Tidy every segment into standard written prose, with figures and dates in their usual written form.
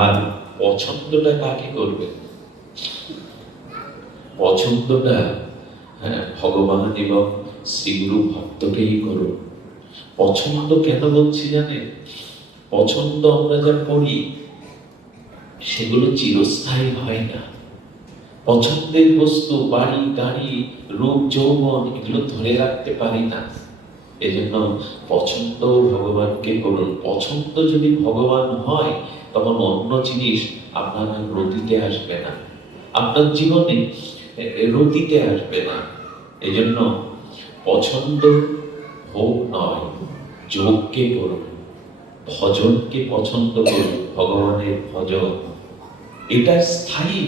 আর পছন্দটা কাকে করবে? পছন্দটা ভগবান এবং শ্রীগুরু ভক্তকেই করো। পছন্দ কেন বলছি জানেন? পছন্দ আমরা যা করি সেগুলো চিরস্থায়ী হয় না। পছন্দের বস্তু, বাড়ি, গাড়ি, রূপ, যৌবন, এগুলো ধরে রাখতে পারি না। এজন্য পছন্দ ভগবানকে করুন। পছন্দ যদি ভগবান হয়, তখন অন্য জিনিস আপনার আর রতিতে আসবে না, আপনার জীবনে রতিতে আসবে না। এজন্য পছন্দ ভোগ নয়, যোগকে করুন, ভজনকে পছন্দ করুন, ভগবানের ভজন। এটা স্থায়ী,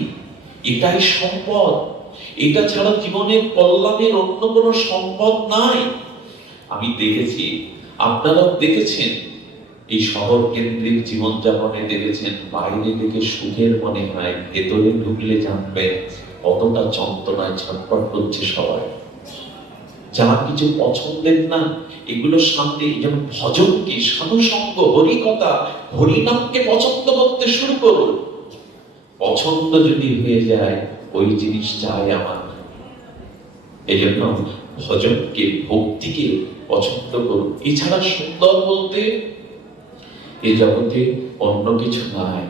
এটাই সম্পদ। এটা ছাড়া জীবনের কল্যাণের অন্য কোনো সম্পদ নাই। আমি দেখেছি, আপনারাও দেখেছেন, এই শহর কেন্দ্রিক জীবনযাপনে দেখেছেন, বাইরে থেকে সুখের মনে হয়, ভেতরে ঢুকলে জানবেন কতটা যন্ত্রণায় ছটফট করছে সবাই। যা কিছু পছন্দের না, এগুলো শান্তি। যেমন ভজনকে, সাধুসঙ্গ, হরিকথা, হরিনামকে পছন্দ করতে শুরু করুন। পছন্দ যদি হয়ে যায়, ওই জিনিস চাই আমার। এই জন্য ভজনকে, ভক্তিকে পছন্দ করুন। এছাড়া সুন্দর বলতে এই জগতে অন্য কিছু নাই।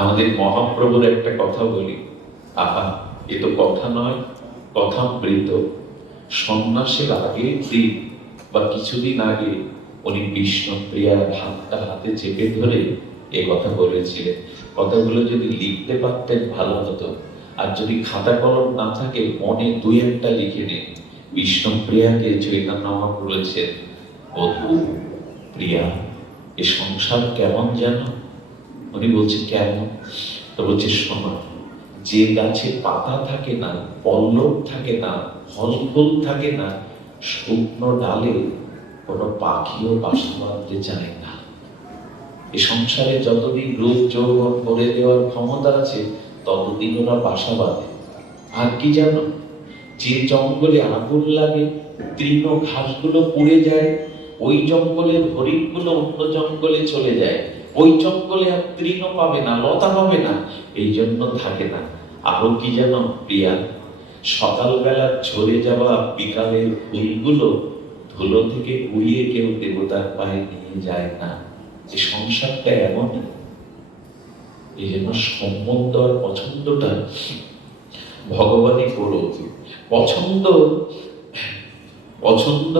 আমাদের মহাপ্রভুর একটা কথা বলি, আহা, এ তো কথা নয়, কথামৃত। সন্ন্যাসের আগের দিন বা কিছুদিন আগে উনি বিষ্ণুপ্রিয়ার হাতটা হাতে চেপে ধরে এ কথা বলেছিলেন। কথাগুলো যদি লিখতে পারতেন ভালো হতো। আর যদি খাতা কলম না থাকে, মনে দুই একটা লিখে নিন। বিষ্ণুপ্রিয়াকে চৈতন্য মহাপ্রভু বলেছেন, বধূ প্রিয়া, এ সংসার কেমন জানো? উনি বলছে কেমন? তো বলছে শোনো, যে গাছে পাতা থাকে না, পল্লব থাকে না, ফল ফুল থাকে না, শুকনো ডালে কোনো পাখিও বাসা বাঁধতে চায় না। এই সংসারে যতদিন রূপ যৌবন করে দেওয়ার ক্ষমতা আছে, ততদিন ওরা বাসা বাঁধে। আর কি জানো? যে জঙ্গলে আগুন লাগে, তৃণ ঘাসগুলো পুড়ে যায়, ওই জঙ্গলের হরিণগুলো অন্য জঙ্গলে চলে যায়। ওই জঙ্গলে আর তৃণ পাবে না, লতা পাবে না, এই জন্য থাকে না। আরো কি জানো প্রিয়া? সকালবেলা ঝরে যাওয়া বিকালের ফুলগুলো ধুলো থেকে উড়িয়ে কেউ দেবতার পায়ে নিয়ে যায় না। যে সংসারটা এমনই। এই জন্য সম্বন্ধ আর পছন্দটা ভগবানই করো। পছন্দ, পছন্দ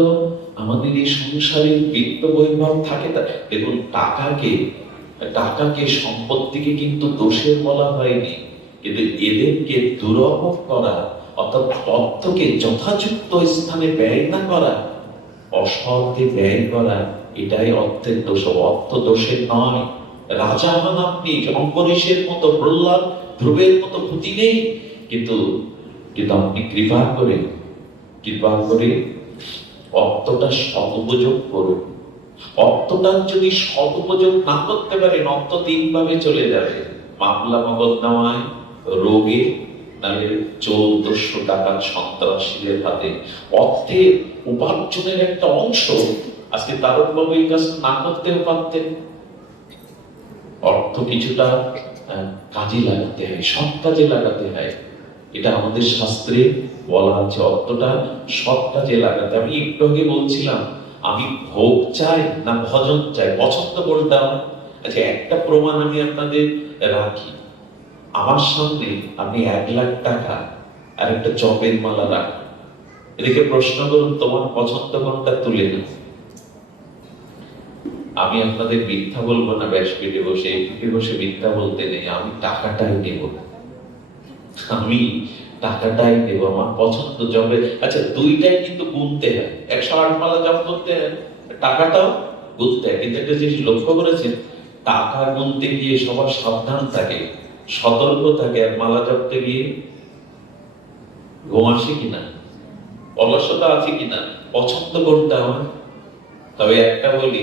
আমাদের এই সংসারের বিত্ত বৈভব থাকে। দেখুন, টাকাকে সম্পত্তিকে কিন্তু দোষের বলা হয়নি, কিন্তু এদেরকে দুরভোগ করা, অর্থাৎ অর্থকে যথাযুক্ত স্থানে ব্যয় না করা, অসৎকে ব্যয় করা, এটাই অর্থের দোষ। অর্থ দোষের নয়। রাজা হন আপনি, অম্বরীশের মতো, প্রহ্লাদ, ধ্রুবের মতো ক্ষতি নেই, কিন্তু আপনি কৃপা করে অর্থটা সদুপযোগ করুন। অর্থটা যদি সদুপযোগ না করতে পারেন, অর্থ তিন ভাবে চলে যাবে: মামলা মকদ্দমায়, রোগে, নাহলে 1400 টাকা সন্ত্রাসীদের হাতে। অর্থের উপার্জনের একটা অংশ আজকে তারকবাবু এই কাজ না করতেও পারতেন। অর্থ কিছুটা কাজে লাগাতে হয়, সৎ কাজে লাগাতে হয়। এটা আমাদের শাস্ত্রে বলা আছে, অর্থটা সৎ কাজে লাগাতে। আমি একটু আগে বলছিলাম, আমি ভোগ চাই না ভজন চাই, পছন্দ করতাম। আচ্ছা, একটা প্রমাণ আমি আপনাদের রাখি। আমার সামনে আপনি 1 লাখ টাকা আর একটা জপের মালা রাখুন, এদিকে প্রশ্ন করুন তোমার পছন্দ কোনটা, তুলে না। আমি আপনাদের মিথ্যা বলবো না, ব্যাসপীঠে বসে, এই পিঠে বসে মিথ্যা বলতে নেই। আমি টাকাটাই নেব, আমি টাকাটাই নেব, আমার পছন্দ জবে। আচ্ছা, দুইটাই কিন্তু গুনতে হয়। 108 মালা জপ করতে হয়, টাকাটাও গুনতে হয়। কিন্তু একটা জিনিস লক্ষ্য করেছেন, টাকা গুনতে গিয়ে সবার সাবধান থাকে, সতর্ক থাকে, আর মালা জপতে গিয়ে ঘুম আসে কিনা, অলসতা আছে কিনা, পছন্দ করতে হবে। তবে একটা বলি,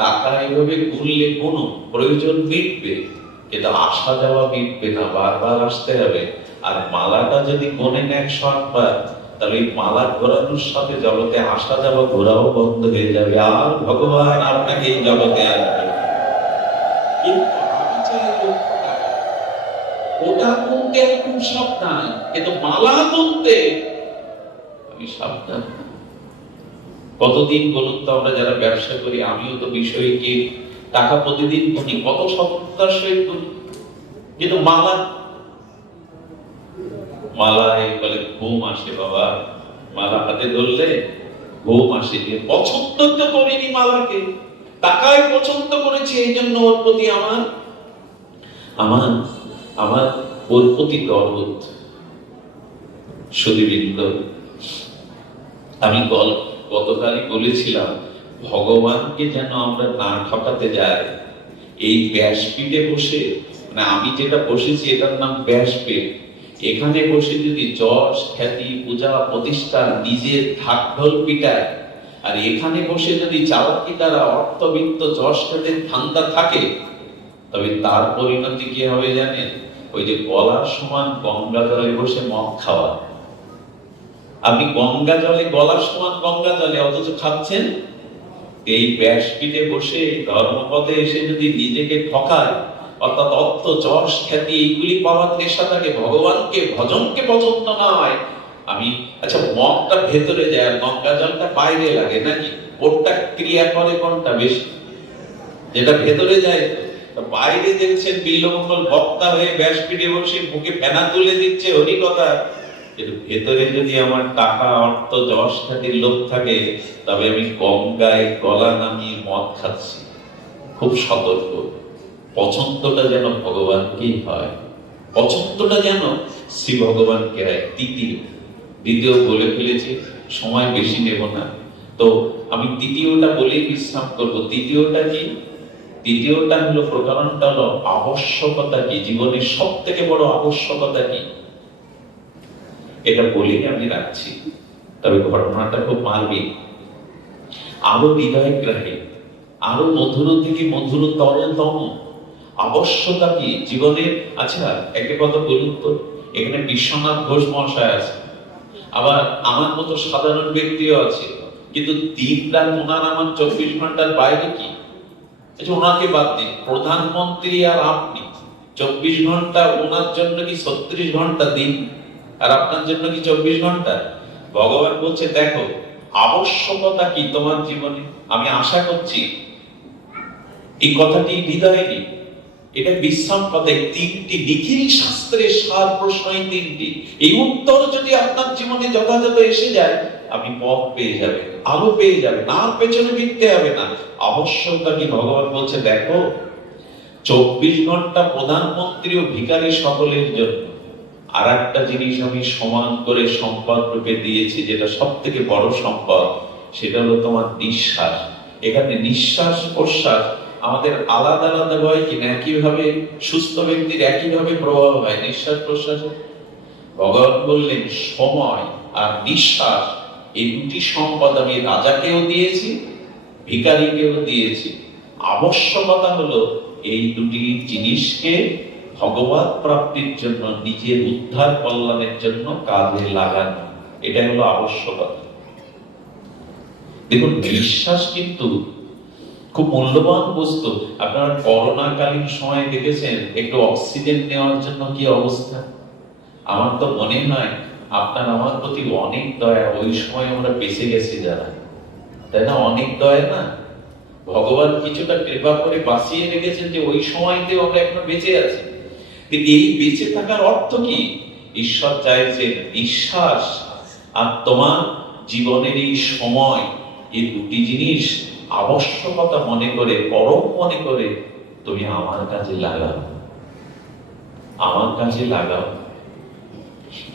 টাকা এইভাবে গুনলে কোনো প্রয়োজন মিটবে, কিন্তু আসা যাওয়া মিটবে না, বারবার আসতে হবে। আর মালাটা যদি গোনেন 108 বার, তাহলে এই মালা ঘোরানোর সাথে জগতে আসা যাওয়া ঘোরাও বন্ধ হয়ে যাবে, আর ভগবান আপনাকে এই জগতে আসবে। কিন্তু আমি চায় 1,00,000 টাকা, ওটা গুনতে আমি খুব সাবধান, কিন্তু মালা গুনতে আমি সাবধান। কতদিন বলুন তো আমরা যারা ব্যবসা করি, আমিও তো বিষয়ে কি টাকা প্রতিদিন গুনি, কত সততার সহিত গুনি, কিন্তু মালায় বলে ঘুম আসে বাবা, মালা হাতে ধরলে ঘুম আসে। যে পছন্দ তো করিনি মালাকে, টাকায় পছন্দ করেছি, এই জন্য ওর প্রতি আমার আমার আমার ওর প্রতি দরদ। সুধীবৃন্দ, আমি গতকালই বলেছিলাম, ভগবানকে যেন আমরা না ঠকাতে যাই। এই ব্যাসপীঠে বসে, মানে আমি যেটা বসেছি এটার নাম ব্যাসপীঠ, এখানে বসে যদি যশ খ্যাতি পূজা প্রতিষ্ঠা নিজের ঢাকঢোল পিটায়, আর এখানে বসে যদি চালাকি দ্বারা অর্থবিত্ত যশ খ্যাতির ধান্দা থাকে, তবে তার পরিণতি কি হবে জানেন? ওই যে গলার সমান গঙ্গা জলে বসে মদ খাওয়া। আপনি গঙ্গা জলে, গলার সমান গঙ্গা জলে, অথচ খাচ্ছেন। এই ব্যাসপীঠে বসে ধর্মপথে এসে যদি নিজেকে ঠকায়, অর্থাৎ অর্থ যশ খ্যাতি এইগুলি পাওয়ার নেশা থাকে, ভগবানকে ভজনকে পছন্দ না হয়, আমি আচ্ছা মদটা ভেতরে যায় আর গঙ্গা জলটা বাইরে লাগে নাকি? ওরটা ক্রিয়া করে কোনটা বেশি? যেটা ভেতরে যায়। তো বাইরে দেখছেন বিল্লমঙ্গল বক্তা হয়ে ব্যাসপীঠে বসে মুখে ফেনা তুলে দিচ্ছে হরি কথা, কিন্তু ভেতরে যদি আমার টাকা অর্থ যশ খ্যাতির লোভ থাকে, তবে আমি গঙ্গায় গলা নামিয়ে মদ খাচ্ছি। খুব সতর্ক। পছন্দটা যেন ভগবানকেই হয়, পছন্দটা যেন শ্রী ভগবানকে হয়। দ্বিতীয় বলে ফেলেছি, সময় বেশি নেব না, তো আমি তৃতীয়টা বলেই বিশ্রাম করব। তৃতীয়টা কি? তৃতীয়টা হলো, প্রকরণটা হলো আবশ্যকতা কি, জীবনের সব থেকে বড় আবশ্যকতা কি, এটা বলেই আমি রাখছি। তবে ঘটনাটা খুব মার্মিক, আরো হৃদয়গ্রাহী, আরো মধুর থেকে মধুরতরতম। আবশ্যকতা কি জীবনের? আচ্ছা একটা কথা বলুন তো, এখানে বিশ্বনাথ ঘোষ মহাশয় আছে, আবার আমার মতো সাধারণ ব্যক্তিও আছে, কিন্তু দিনটা ওনার আমার 24 ঘন্টার বাইরে কি? আচ্ছা ওনাকে বাদ দিন, প্রধানমন্ত্রী আর আপনি 24 ঘন্টা, ওনার জন্য কি 36 ঘন্টা দিন, আর আপনার জন্য কি 24 ঘন্টা? ভগবান বলছে দেখো আবশ্যকতা কি তোমার জীবনে। আমি আশা করছি এই কথাটি হৃদয়ে নিই, এটা বিশ্রাম কথা। তিনটি নিখিল শাস্ত্রের সার প্রশ্ন, এই তিনটি, এই উত্তর যদি আপনার জীবনে যথাযথ এসে যায়, আপনি পথ পেয়ে যাবেন, আলো পেয়ে যাবেন, আর পেছনে ফিরতে হবে না। আবশ্যকতা কি? ভগবান বলছে দেখো 24 ঘন্টা প্রধানমন্ত্রী ও ভিখারি সকলের জন্য, আর একটা জিনিস আমি সমান করে সম্পদ রূপে দিয়েছি, যেটা সব থেকে বড় সম্পদ, সেটা হলো তোমার নিঃশ্বাস। এখানে নিঃশ্বাস প্রশ্বাস আমাদের আলাদা আলাদা হয় কিনা, একইভাবে সুস্থ ব্যক্তির একইভাবে প্রভাব হয় নিঃশ্বাস প্রশ্বাসে। ভগবান বললেন সময় আর নিঃশ্বাস, এই দুটি সম্পদ আমি রাজাকেও দিয়েছি, ভিখারিকেও দিয়েছি। আবশ্যকতা হলো এই দুটি জিনিসকে ভগবত প্রাপ্তির জন্য, নিজের উদ্ধার কল্যাণের জন্য কাজে লাগানো, এটা হলো আবশ্যকতা। দেখুন নিঃশ্বাস কিন্তু খুব মূল্যবান বস্তু। আপনারা করোনাকালীন সময় দেখেছেন একটু অক্সিজেন নেওয়ার জন্য কি অবস্থা। আমার তো মনে হয় আপনার আমার প্রতি অনেক দয়া, ওই সময় আমরা বেঁচে গেছি যারা, তাই না? অনেক দয়া না? ভগবান কিছুটা কৃপা করে বাঁচিয়ে রেখেছেন যে ওই সময়তেও আমরা এখনো বেঁচে আছি। এই বেঁচে থাকার অর্থ কি? ঈশ্বর চাইছে নিঃশ্বাস আর তোমার জীবনের এই সময়, এই দুটি জিনিস আবশ্যকতা মনে করে, পরম মনে করে তুমি আমার কাজে লাগাও, আমার কাজে লাগাও,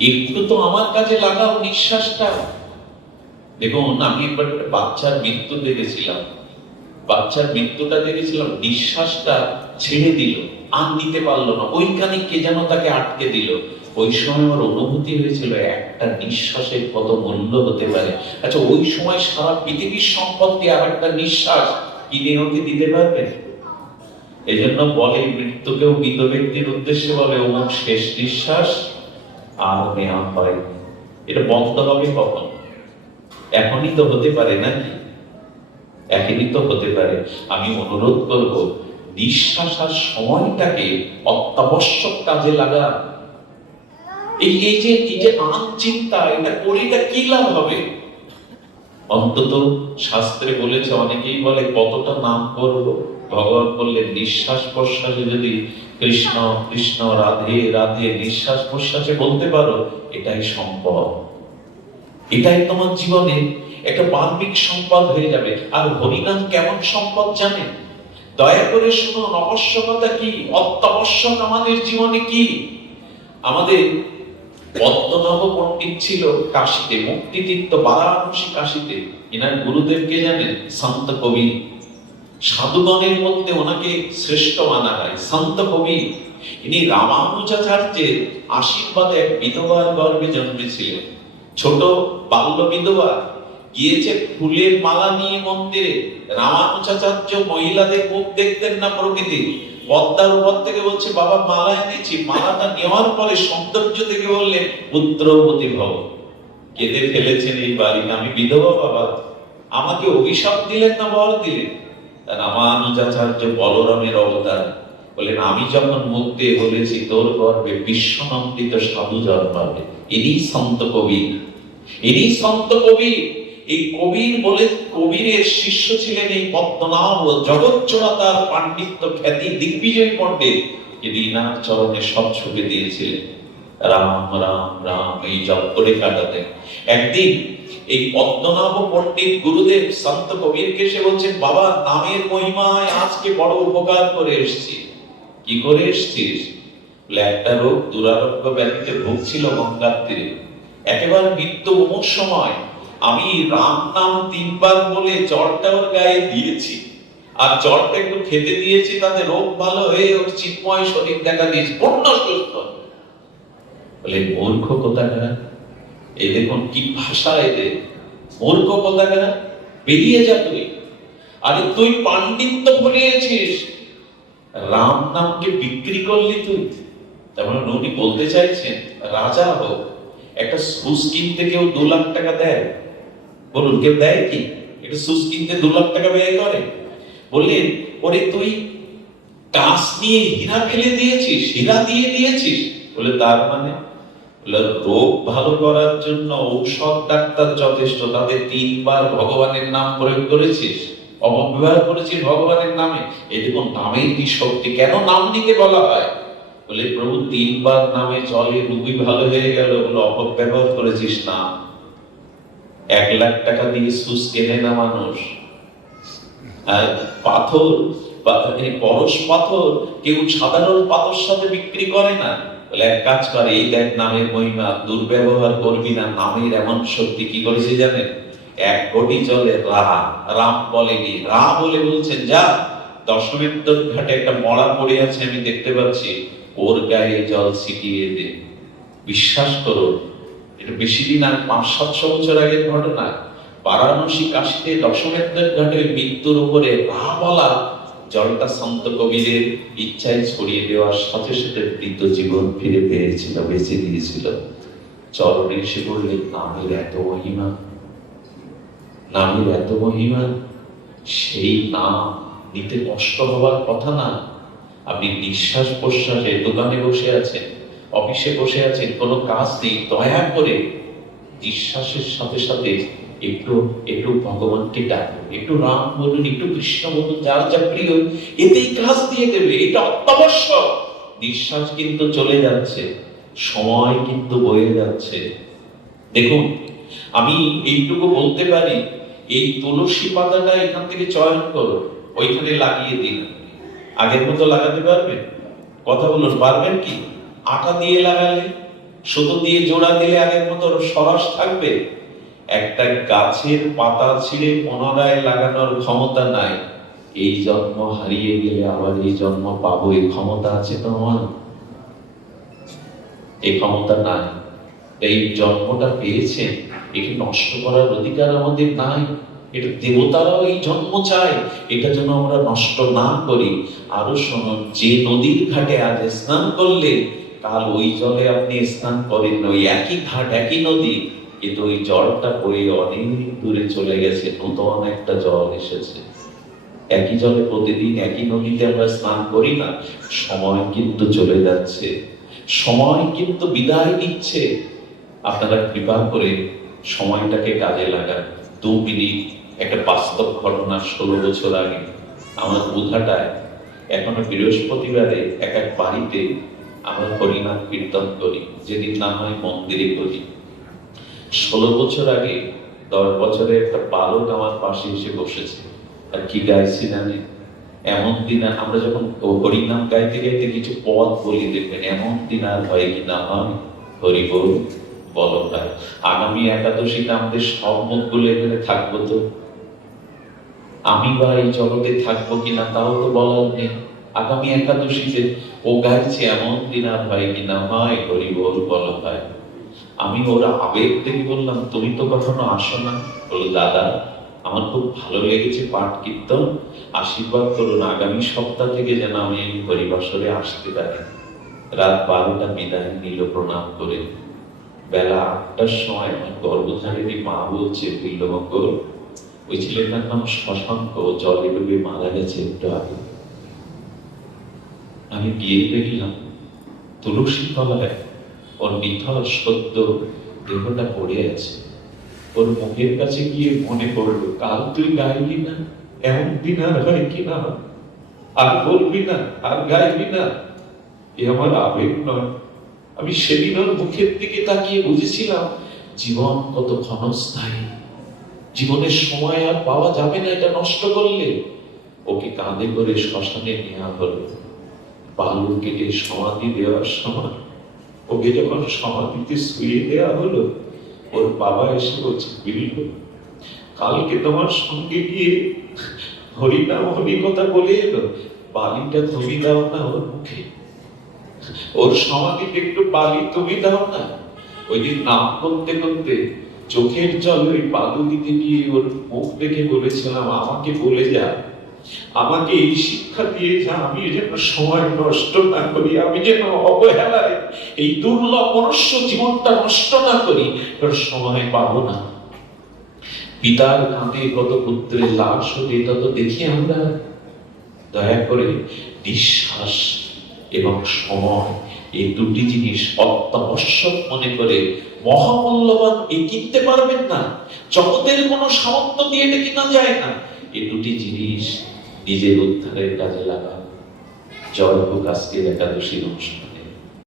একটু তো আমার কাজে লাগাও নিঃশ্বাসটা। দেখুন আমি একবার একটা বাচ্চার মৃত্যু দেখেছিলাম, বাচ্চার মৃত্যুটা দেখেছিলাম, নিঃশ্বাসটা ছেড়ে দিল, আর নিতে পারলো না, ওইখানে কে যেন তাকে আটকে দিল। ওই সময় আমার অনুভূতি হয়েছিল একটা নিঃশ্বাসের কত মূল্য হতে পারে। আচ্ছা ওই সময় সারা পৃথিবীর সম্পত্তি আর একটা নিঃশ্বাস কিনে ওকে দিতে পারবে? এই জন্য বলে, মৃত্যুকেও মৃত ব্যক্তির উদ্দেশ্যে বলে অমুক শেষ নিঃশ্বাস আর নেওয়া হয়। এটা বন্ধ হবে কখন? এখনই তো হতে পারে নাকি? এখনই তো হতে পারে। আমি অনুরোধ করব নিঃশ্বাস আর সময়টাকে অত্যাবশ্যক কাজে লাগা। এই যে চিন্তা, এটা করিটা কি লাভ হবে? অন্তত শাস্ত্রে বলেছে, অনেকেই বলে কতটা নাম করব। ভগবান বললেন নিঃশ্বাস প্রশ্বাসে যদি কৃষ্ণ কৃষ্ণ রাধে রাধে নিঃশ্বাস প্রশ্বাসে বলতে পারো, এটাই সম্পদ, এটাই তোমার জীবনে একটা বার্মিক সম্পদ হয়ে যাবে। আর হরিনাম কেমন সম্পদ জানেন? দয়া করে শুনুন, আবশ্যকতা কি, অত্যাবশ্যক আমাদের জীবনে কি। আমাদের পদ্মনাভ পণ্ডিত ছিল কাশীতে, মুক্তিতীর্থ বারাণসী কাশীতে। এনার গুরুদেবকে জানেন? সন্ত কবি। সাধুগণের মধ্যে ওনাকে শ্রেষ্ঠ মানা হয়, সন্ত কবি। ইনি রামানুজাচার্যের আশীর্বাদে এক বিধবার গর্ভে জন্মেছিলেন। ছোট বাল্য বিধবা গিয়েছে ফুলের মালা নিয়ে মন্দিরে। রামানুজাচার্য মহিলাদের মুখ দেখতেন না প্রকৃতি, পদ্মার উপর থেকে বলছে বাবা মালা এনেছি। মালাটা নেওয়ার পরে সৌন্দর্য থেকে বললেন পুত্রবতী ভব। কেঁদে ফেলেছেন এই বাড়ি, আমি বিধবা বাবা, আমাকে অভিশাপ দিলেন না বর দিলেন? রামানুজাচার্য বলরামের অবতার, বলেন আমি যখন মুখ দিয়ে বলেছি তোর গর্ভে বিশ্বনন্দিত সাধু জন্মাবে। ইনি সন্ত কবি, ইনি সন্ত কবি। এই কবির বলে কবিরের শিষ্য ছিলেন এই পদ্মনাভ। জগৎ জোড়া তার পাণ্ডিত্য খ্যাতি দিগ্বিজয় পণ্ডিত, যিনি ইনার চরণে সব ছুটে দিয়েছিলেন। রাম রাম রাম এই জপ করে কাটাতেন। একদিন এই পদ্মনাভ পণ্ডিত গুরুদেব সন্ত কবিরকে সে বলছেন, বাবা নামের মহিমায় আজকে বড় উপকার করে এসেছি। কি করে এসেছিস? বলে একটা রোগ, দুরারোগ্য ব্যাধিতে ভুগছিল গঙ্গার তীরে, একেবারে মৃত্যু সময় আমি রাম নাম 3 বার বলে জলটা ওর গায়ে দিয়েছি, আর জলটা একটু খেতে দিয়েছি, তাতে রোগ ভালো হয়ে ওর চিন্ময় শরীর দেখা দিয়েছে, পূর্ণ সুস্থ। বলে মূর্খ কোথাকার, এই দেখুন কি ভাষা এদের, মূর্খ কোথাকার, বেরিয়ে যা তুই। আরে তুই পাণ্ডিত্য ভুলিয়েছিস, রাম নামকে বিক্রি করলি তুই। তার মানে উনি বলতে চাইছেন রাজা হোক, একটা সুস কিনতে কেউ 2 লাখ টাকা দেয়? বলুন কেউ দেয় কি? একটা সুস কিনতে 2 লাখ টাকা ব্যয় করে? বললেন ওরে তুই কাঁচ নিয়ে হীরা ফেলে দিয়েছিস, হীরা দিয়ে দিয়েছিস। বলে তার মানে? বলে রোগ ভালো করার জন্য ঔষধ ডাক্তার যথেষ্ট, তাদের 3 বার ভগবানের নাম প্রয়োগ করেছিস, অপব্যবহার করেছিস ভগবানের নামে। এই দেখুন নামের কি শক্তি, কেন নাম নিতে বলা হয়? বলে প্রভু 3 বার নামে চলে, রোগী ভালো হয়ে গেল। বলে অপব্যবহার করেছিস না। 1 লাখ টাকা দিয়ে সুস কেনে না মানুষ, আর পাথর পরশ পাথর কেউ সাধারণ পাথর সাথে বিক্রি করে না। বলে এক কাজ করে, এই দেখ নামের মহিমা, দুর্ব্যবহার করবি না। নামের এমন শক্তি কি করেছে জানেন? 1 কোটি জলে রাম বলেনি, রা বলে বলছেন যা দশমেশ্বর ঘাটে একটা মরা পড়ে আছে আমি দেখতে পাচ্ছি, ওর গায়ে জল ছিটিয়ে দে। বিশ্বাস করুন, এটা বেশি দিন আর 500-700 বছর আগের ঘটনা। বারাণসী কাশীতে দশমেশ্বর ঘাটে মৃত্যুর উপরে রা বলা জলটা সন্ত কবিরের ইচ্ছায় ছড়িয়ে দেওয়ার সাথে সাথে মৃত জীবন ফিরে পেয়েছিল, বেঁচে দিয়েছিল। চরণে এসে বললেন নামের এত মহিমা, নামের এত মহিমা, সেই নাম নিতে কষ্ট হওয়ার কথা না। আপনি নিঃশ্বাস প্রশ্বাসে দোকানে বসে আছেন, অফিসে বসে আছেন, কোনো কাজ নেই, দয়া করে নিঃশ্বাসের সাথে সাথে একটু একটু ভগবানকে ডাকুন, একটু রাম বলুন, একটু কৃষ্ণ বলুন, যার যা প্রিয়, এতেই কাজ দিয়ে দেবে। এটা অত্যাবশ্যক। নিঃশ্বাস কিন্তু চলে যাচ্ছে, সময় কিন্তু বয়ে যাচ্ছে। দেখুন আমি এইটুকু বলতে পারি, এই তুলসী পাতাটা এখান থেকে চয়ন করো, ওইখানে লাগিয়ে দিন। আগের মতো লাগাতে পারবেন? কথা বলুন, পারবেন কি? আটা দিয়ে লাগালে, সুতো দিয়ে জোড়া দিলে আগের মতো সরাস থাকবে? একটা গাছের পাতা ছিঁড়ে পুনরায় লাগানোর ক্ষমতা নাই। এই জন্ম হারিয়ে গেলে আবার এই জন্ম পাবো, এই ক্ষমতা আছে তো আমার? এই ক্ষমতা নাই। এই জন্মটা পেয়েছেন, একে নষ্ট করার অধিকার আমাদের নাই। এটা দেবতারাও এই জন্ম চায়, এটা যেন আমরা নষ্ট না করি। আরো শুনুন, যে নদীর ঘাটে আজ স্নান করলে কাল ওই জলে আপনি স্নান করেন, ওই একই ঘাট একই নদী, কিন্তু ওই জলটা বয়ে অনেক দূরে চলে গেছে, নতুন একটা জল এসেছে। একই জলে প্রতিদিন একই নদীতে আমরা স্নান করি না। সময় কিন্তু চলে যাচ্ছে, সময় কিন্তু বিদায় নিচ্ছে। আপনারা কৃপা করে সময়টাকে কাজে লাগান। 2 মিনিট একটা বাস্তব ঘটনা। 16 বছর আগে আমার বুধাটায়, এখনো বৃহস্পতিবারে এক এক বাড়িতে আমরা হরিনাম কীর্তন করি, যেদিন না হয় মন্দিরে করি। 16 বছর আগে 10 বছরের একটা বালক আমার পাশে এসে বসেছে, আর কি গাইছি জানেন? এমন দিন আমরা যখন হরিনাম গাইতে গাইতে কিছু পদ বলি, দেখবেন এমন দিন আর হয় কি না হয়, হরি বল বলো ভাই। আগামী একাদশীতে আমাদের সব মুখগুলো এখানে থাকবো তো? আমি বা এই জগতে থাকবো কিনা তাও তো বলার নেই। আগামী একাদশীতে ও গাইছে এমন দিন আর হয় কিনা হয়, হরি বল বলো ভাই। আমি ওরা আবেগ থেকে বললাম, তুমি তো কখনো আসো না। বলো, দাদা আমার খুব ভালো লেগেছে পাঠ কীর্তন, আশীর্বাদ করুন আগামী সপ্তাহ থেকে যেন আমি হরিবাসরে আসতে পারি। রাত 12টা বিদায় নিল প্রণাম করে। বেলা 8টার সময় আমার গর্ভধারিণী মা বলছে, বিল্লমঙ্গল, ওই ছেলেটার নাম শশাঙ্ক, জলে ডুবে মারা গেছে একটু আগে। আমি গিয়ে দেখলাম তুলসী তলায় ওর নিথর সদ্য দেহটা পড়ে আছে। ওর মুখের কাছে গিয়ে মনে পড়লো, কাল তুই গাইলি না, এমন দিন আর হয় কিনা, আর বলবি না, আর গাইবি না। এ আমার আবেগ নয়। আমি সেদিন ওর মুখের দিকে তাকিয়ে বুঝেছিলাম জীবন কত ক্ষণস্থায়ী, জীবনের সময় আর পাওয়া যাবে না এটা নষ্ট করলে। ওকে কাঁধে করে শ্মশানে নেওয়া হলো। বালু কেটে সমাধি দেওয়ার সময় ওকে যখন সমাধিতে শুয়ে দেওয়া হলো, ওর বাবা এসে বলছে, বিল্লু, কালকে তোমার সঙ্গে গিয়ে হরিনাম হরি কথা বলে এলো, বালিটা তুমি দাও না ওর মুখে, ওর সমাধিতে একটু বালি তুমি দাও না। ওই দিন নাম করতে করতে চোখের জল ওই বালু দিতে গিয়ে ওর মুখ দেখে বলেছিলাম, আমাকে বলে যা, আমাকে এই শিক্ষা দিয়ে যা, আমি যেন সময় নষ্ট না করি, আমি যেন অবহেলায় এই দুর্লভ মনুষ্য জীবনটা নষ্ট না করি, কারণ সময় পাবো না। পিতার কাঁধে কত পুত্রের লাশ ওঠে, এটা তো দেখি আমরা। দয়া করে নিঃশ্বাস এবং সময়, এই দুটি জিনিস অত্যাবশ্যক মনে করে, মহামূল্যবান, এ কিনতে পারবেন না, জগতের কোনো সামর্থ্য দিয়ে এটা কিনা যায় না। এই দুটি জিনিস নিজের উদ্ধারের কাজে লাগান। জয় হোক আজকের একাদশী অনুষ্ঠান।